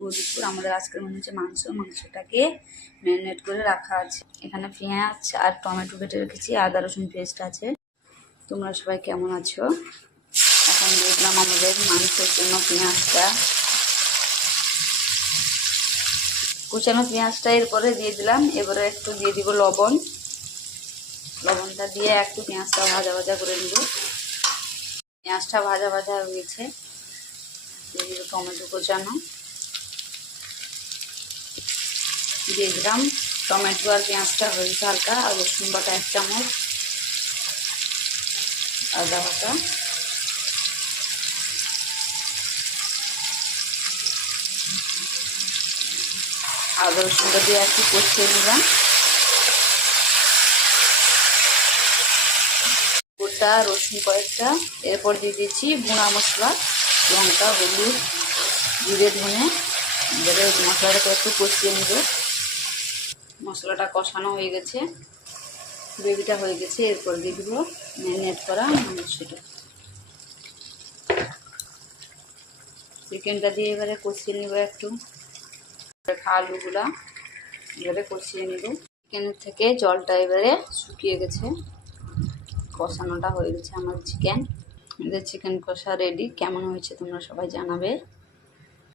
দুপুর আমাদের আজকের মনে হচ্ছে মাংসটাকে ম্যারিনেট করে রাখা আছে। এখানে পেঁয়াজ আর টমেটো কেটে রেখেছি, আদা রসুন পেস্ট আছে। তোমরা সবাই কেমন আছো? এখন দিয়ে দিলাম আমাদের মাংসের জন্য পেঁয়াজটা, কুচানো পেঁয়াজটা এরপরে দিয়ে দিলাম। এবারে একটু দিয়ে দিব লবণটা দিয়ে একটু পেঁয়াজটা ভাজা ভাজা করে নিব। পেঁয়াজটা ভাজা ভাজা হয়ে গেছে, দিয়ে দিব টমেটো কুচানো, দিয়ে দিলাম টমেটো আর পেঁয়াজটা হয়েছে হালকা, আর রসুন বাটা 1 চামচ, আদা বাটা, আদা রসুনটা দিয়ে একটু কষিয়ে নিলাম। গোটা রসুন কয়েকটা, এরপর দিয়ে দিচ্ছি গুঁড়া মশলা, লঙ্কা, হলুদ, জিরে, ধনে। এবারে মশলাটাকে একটু কষিয়ে নিব। মশলাটা কষানো হয়ে গেছে, গ্রেভিটা হয়ে গেছে। এরপর দিয়ে দিব ম্যারিনেট করা মাংসটা, চিকেনটা দিয়ে এবারে কষিয়ে নিব একটু। আলুগুলা এবারে কষিয়ে নিব। চিকেনের থেকে জলটা এবারে শুকিয়ে গেছে, কষানোটা হয়ে গেছে আমার চিকেন। আমাদের চিকেন কষা রেডি। কেমন হয়েছে তোমরা সবাই জানাবে।